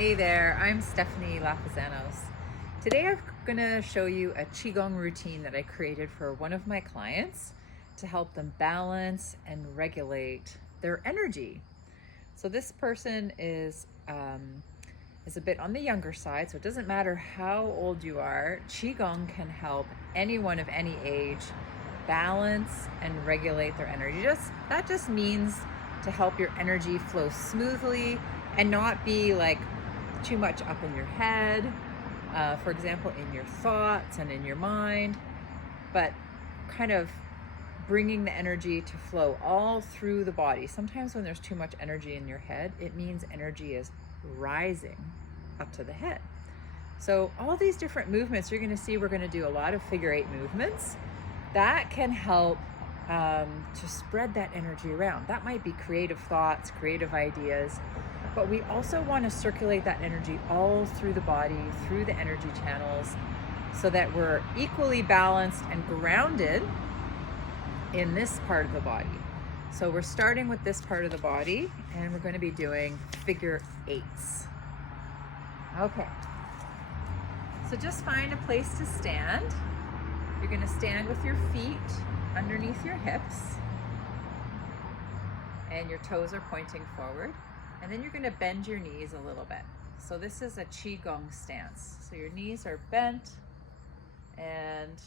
Hey there, I'm Stephanie Lafazanos. Today I'm going to show you a Qigong routine that I created for one of my clients to help them balance and regulate their energy. So this person is a bit on the younger side, so it doesn't matter how old you are. Qigong can help anyone of any age balance and regulate their energy. That just means to help your energy flow smoothly and not be like too much up in your head, for example, in your thoughts and in your mind, but kind of bringing the energy to flow all through the body. Sometimes when there's too much energy in your head, it means energy is rising up to the head. So all these different movements, you're going to see we're going to do a lot of figure 8 movements that can help to spread that energy around. That might be creative thoughts, creative ideas, but we also want to circulate that energy all through the body, through the energy channels, so that we're equally balanced and grounded in this part of the body. So we're starting with this part of the body, and we're going to be doing figure 8s. Okay. So just find a place to stand. You're going to stand with your feet underneath your hips, and your toes are pointing forward. And then you're going to bend your knees a little bit. So this is a Qigong stance. So your knees are bent, and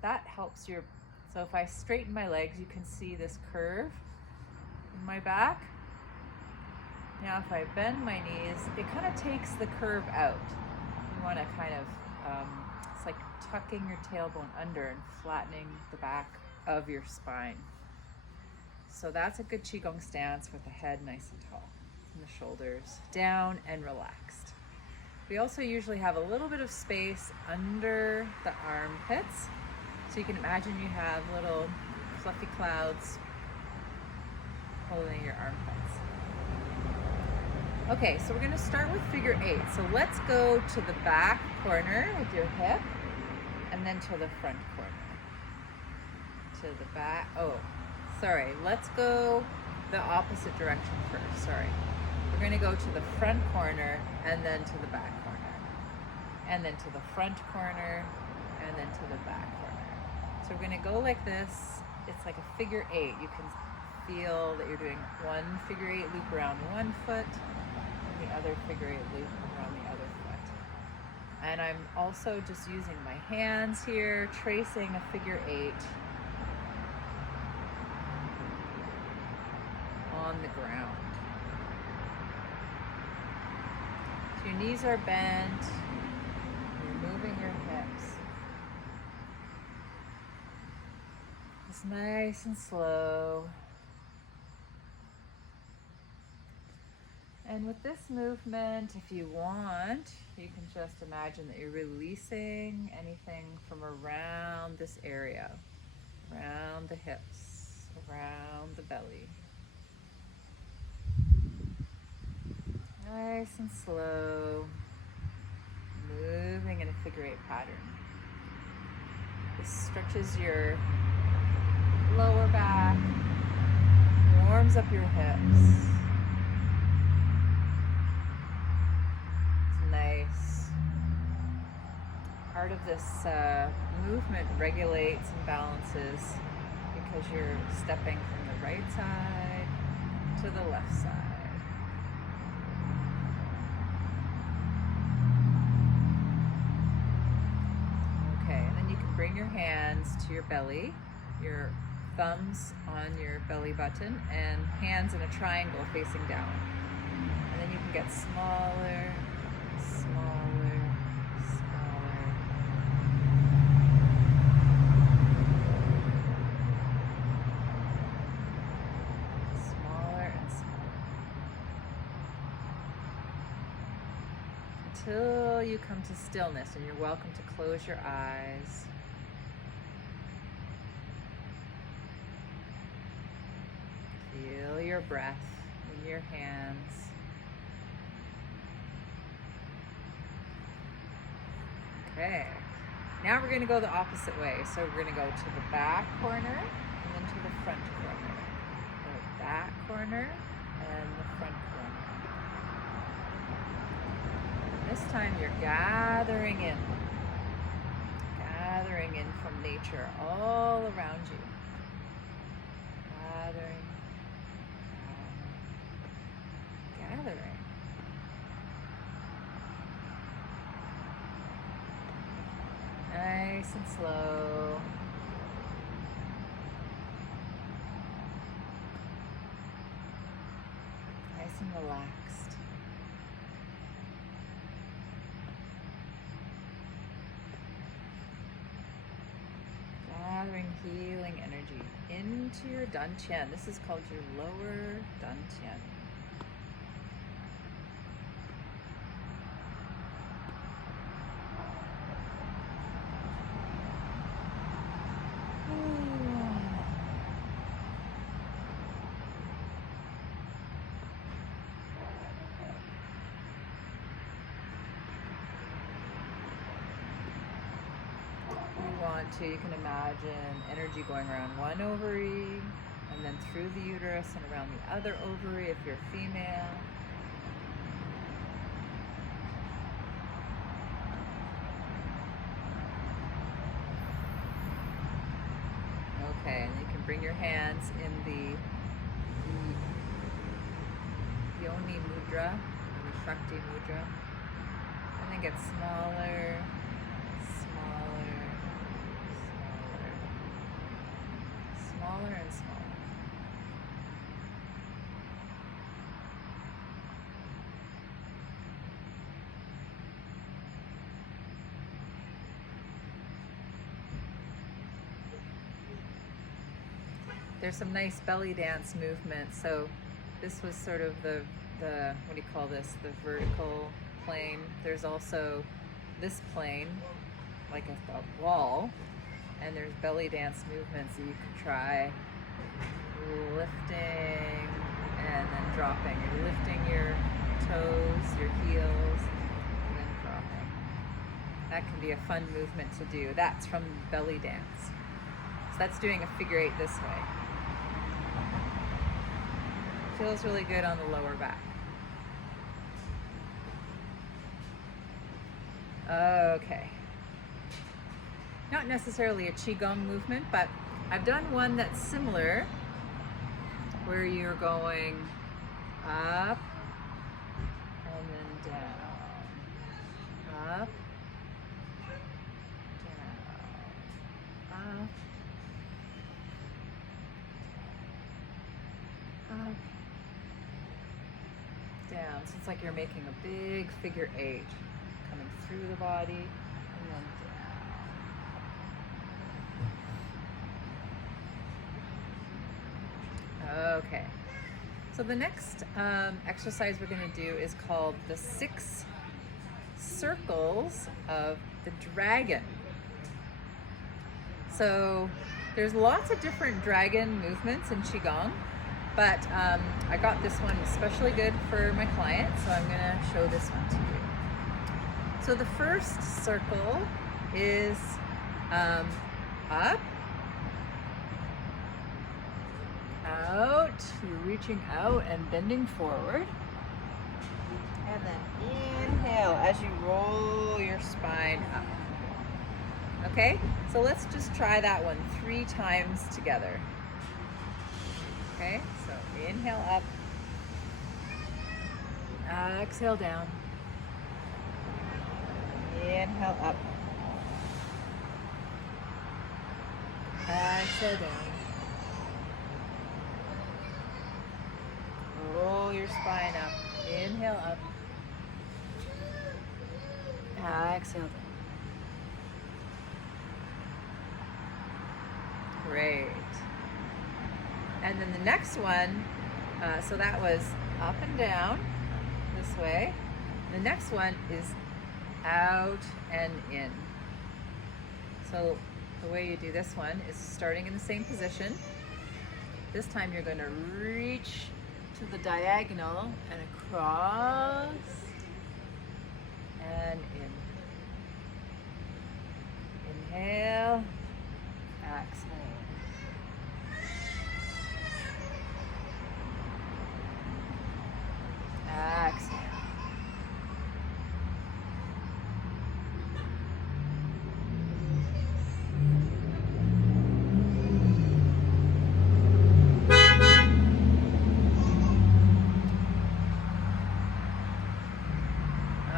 that helps your, so if I straighten my legs, you can see this curve in my back. Now if I bend my knees, it kind of takes the curve out. You want to kind of, it's like tucking your tailbone under and flattening the back of your spine. So that's a good Qigong stance with the head nice and tall and the shoulders down and relaxed. We also usually have a little bit of space under the armpits. So you can imagine you have little fluffy clouds holding your armpits. Okay, so we're going to start with figure 8. So let's go to the back corner with your hip, and then to the front corner. To the back, let's go the opposite direction first, We're going to go to the front corner, and then to the back corner. And then to the front corner, and then to the back corner. So we're going to go like this. It's like a figure 8. You can feel that you're doing one figure 8 loop around one foot, and the other figure 8 loop around the other foot. And I'm also just using my hands here, tracing a figure 8 on the ground. So your knees are bent, you're moving your hips. It's nice and slow. And with this movement, if you want, you can just imagine that you're releasing anything from around this area, around the hips, around the belly. Nice and slow, moving in a figure 8 pattern. This stretches your lower back, warms up your hips. It's nice. Part of this movement regulates and balances because you're stepping from the right side to the left side. Bring your hands to your belly, your thumbs on your belly button, and hands in a triangle facing down. And then you can get smaller, smaller, smaller. Smaller and smaller. Until you come to stillness, and you're welcome to close your eyes. Feel your breath in your hands. Okay, now we're going to go the opposite way. So we're going to go to the back corner and then to the front corner. The back corner and the front corner. time you're gathering in from nature all around you. Gathering. Nice and slow. Nice and relaxed. Gathering healing energy into your dantian. This is called your lower dantian. You can imagine energy going around one ovary and then through the uterus and around the other ovary if you're female. Okay, and you can bring your hands in the Yoni Mudra, the Shakti Mudra, and then get smaller. Smaller and smaller. There's some nice belly dance movements. So this was sort of the what do you call this? The vertical plane. There's also this plane, like a wall. And there's belly dance movements that you can try. Lifting and then dropping. You're lifting your toes, your heels, and then dropping. That can be a fun movement to do. That's from belly dance. So that's doing a figure 8 this way. Feels really good on the lower back. Okay. Not necessarily a Qigong movement, but I've done one that's similar where you're going up and then down, up, down, up, down. So it's like you're making a big figure 8 coming through the body and then down. Okay, so the next exercise we're going to do is called the 6 circles of the dragon. So there's lots of different dragon movements in Qigong, but I got this one especially good for my client, so I'm going to show this one to you. So the first circle is up, out, you're reaching out and bending forward, and then inhale as you roll your spine up. Okay, so let's just try that one 3 times together. Okay, so inhale up, exhale down, inhale up, exhale down, roll your spine up, inhale up, exhale down. Great. And then the next one, so that was up and down this way. The next one is out and in. So the way you do this one is starting in the same position. This time you're going to reach to the diagonal and across and in. Inhale, exhale. Exhale.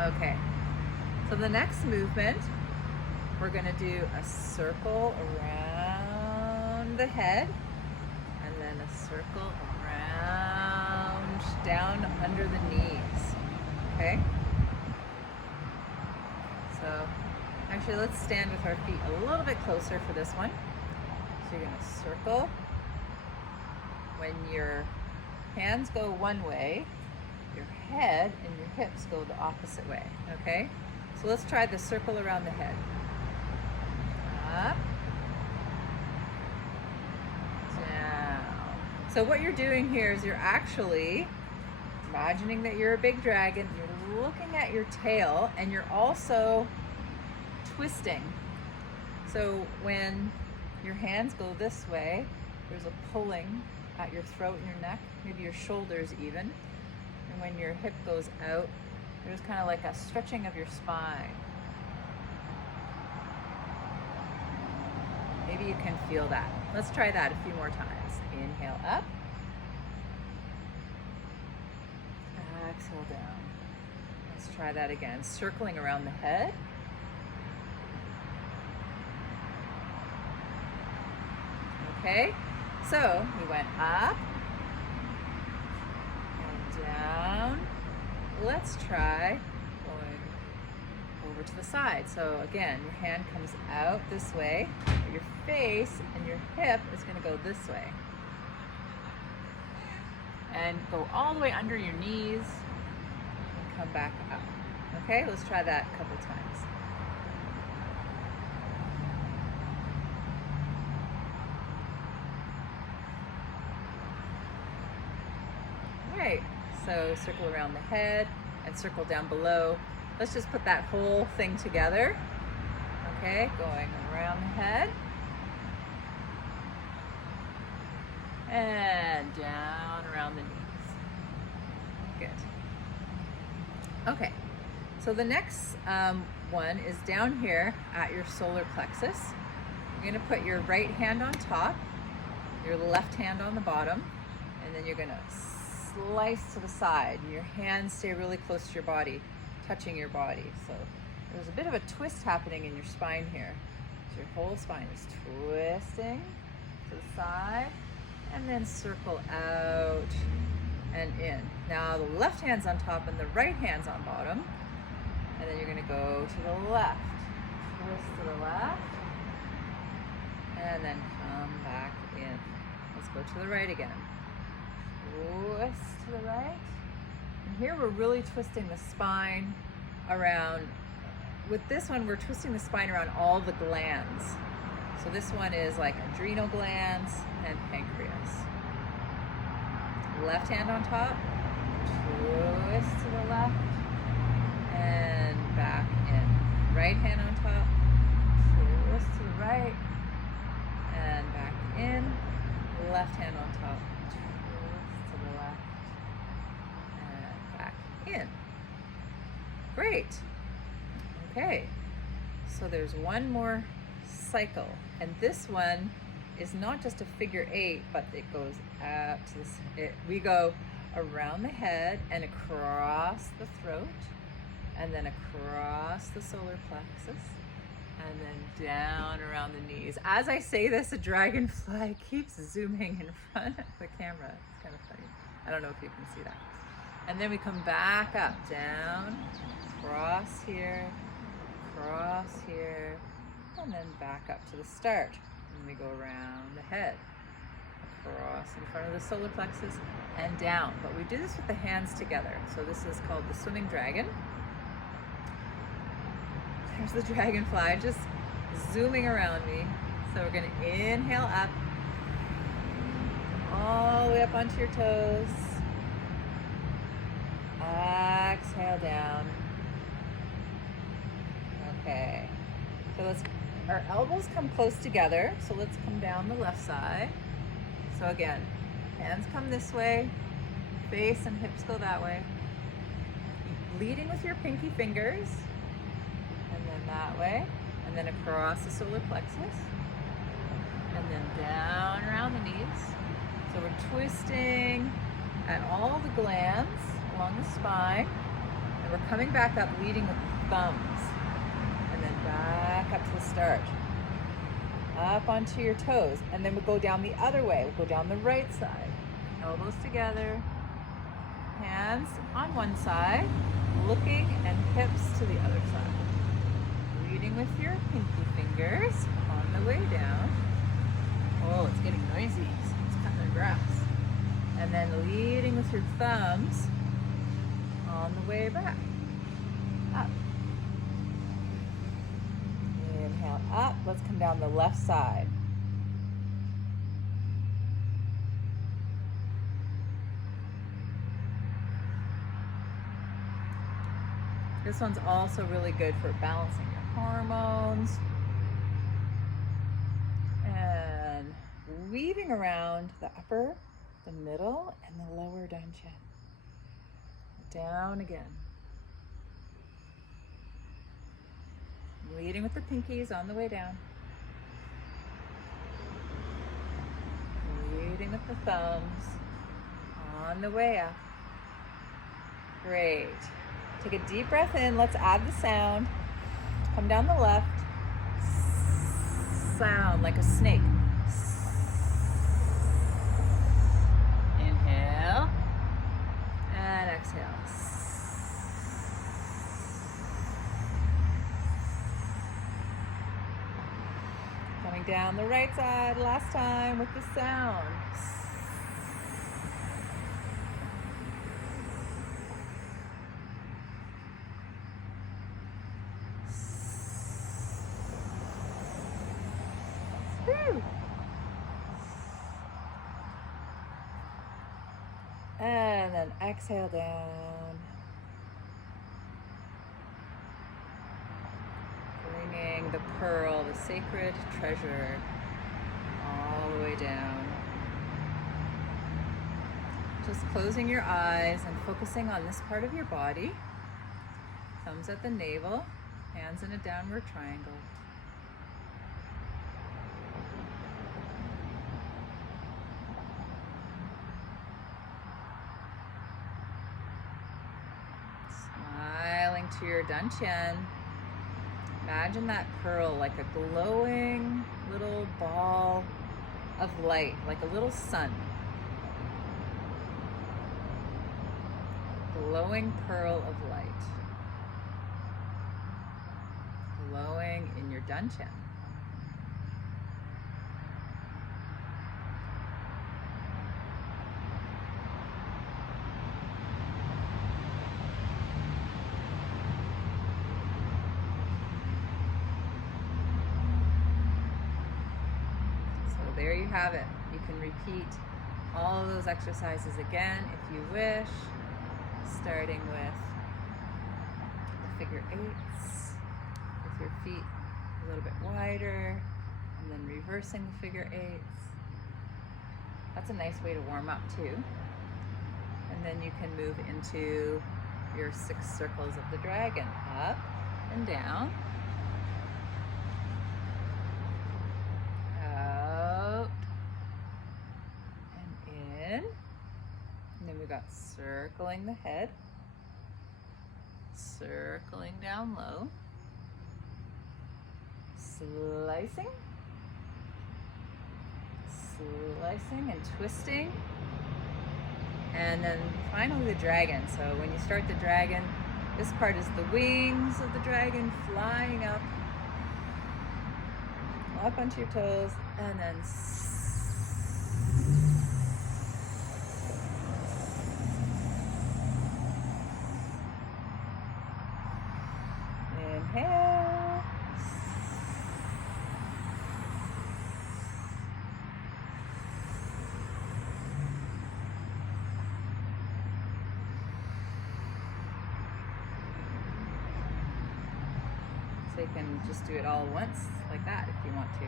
Okay, so the next movement, we're gonna do a circle around the head and then a circle around down under the knees, okay? So actually let's stand with our feet a little bit closer for this one. So you're gonna circle. When your hands go one way, your head and your hips go the opposite way, okay? So let's try the circle around the head. Up, down. So what you're doing here is you're actually imagining that you're a big dragon, you're looking at your tail, and you're also twisting. So when your hands go this way, there's a pulling at your throat and your neck, maybe your shoulders even. And when your hip goes out, there's kind of like a stretching of your spine. Maybe you can feel that. Let's try that a few more times. Inhale up. Exhale down. Let's try that again. Circling around the head. Okay, so we went up and down. Let's try going over to the side. So again, your hand comes out this way, but your face and your hip is going to go this way. And go all the way under your knees and come back up. Okay, let's try that a couple times. All right, so circle around the head and circle down below. Let's just put that whole thing together. Okay, going around the head and down around the knees. Good. Okay, so the next one is down here at your solar plexus. You're gonna put your right hand on top, your left hand on the bottom, and then you're gonna slice to the side. And your hands stay really close to your body, touching your body. So there's a bit of a twist happening in your spine here. So your whole spine is twisting to the side and then circle out and in. Now the left hand's on top and the right hand's on bottom. And then you're gonna go to the left. Twist to the left. And then come back in. Let's go to the right again. Twist to the right. And here we're really twisting the spine around. With this one, we're twisting the spine around all the glands. So this one is like adrenal glands and pancreas. Left hand on top, twist to the left, and back in. Right hand on top, twist to the right, and back in. Left hand on top, twist to the left, and back in. Great. Okay, so there's one more cycle, and this one is not just a figure 8, but it goes up to this. We go around the head and across the throat, and then across the solar plexus, and then down around the knees. As I say this, a dragonfly keeps zooming in front of the camera. It's kind of funny. I don't know if you can see that. And then we come back up, down, cross here, and then back up to the start. And we go around the head, across in front of the solar plexus, and down. But we do this with the hands together. So this is called the swimming dragon. There's the dragonfly just zooming around me. So we're gonna inhale up, all the way up onto your toes. Exhale down. Okay, so our elbows come close together, so let's come down the left side. So again, hands come this way, face and hips go that way. Leading with your pinky fingers, and then that way, and then across the solar plexus, and then down around the knees. So we're twisting at all the glands along the spine, And we're coming back up, leading with the thumbs. And then back up to the start. Up onto your toes. And then we'll go down the other way. We'll go down the right side. Elbows together. Hands on one side. Looking and hips to the other side. Leading with your pinky fingers on the way down. Oh, it's getting noisy. It's cutting the grass. And then leading with your thumbs on the way back. Up. Inhale up. Let's come down the left side. This one's also really good for balancing your hormones and weaving around the upper, the middle, and the lower dantian. Down again. Leading with the pinkies on the way down. Leading with the thumbs on the way up. Great. Take a deep breath in. Let's add the sound. Come down the left. Sound like a snake. Inhale and exhale. Coming down the right side last time with the sound. And then exhale down. Bringing the pearl, the sacred treasure, all the way down. Just closing your eyes and focusing on this part of your body. Thumbs at the navel, hands in a downward triangle. Smiling to your dantian. Imagine that pearl like a glowing little ball of light, like a little sun. Glowing pearl of light. Glowing in your dantian. There you have it. You can repeat all of those exercises again if you wish, starting with the figure eights, with your feet a little bit wider, and then reversing the figure eights. That's a nice way to warm up too. And then you can move into your 6 circles of the dragon, up and down. We got circling the head, circling down low, slicing, slicing and twisting, and then finally the dragon. So when you start the dragon, this part is the wings of the dragon flying up onto your toes, and then inhale. So you can just do it all at once like that if you want to.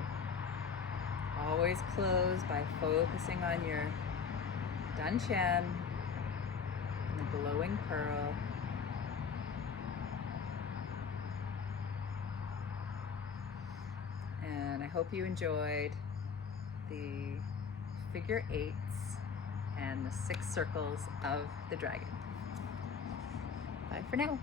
Always close by focusing on your dantian and the glowing pearl. And I hope you enjoyed the figure eights and the 6 circles of the dragon. Bye for now.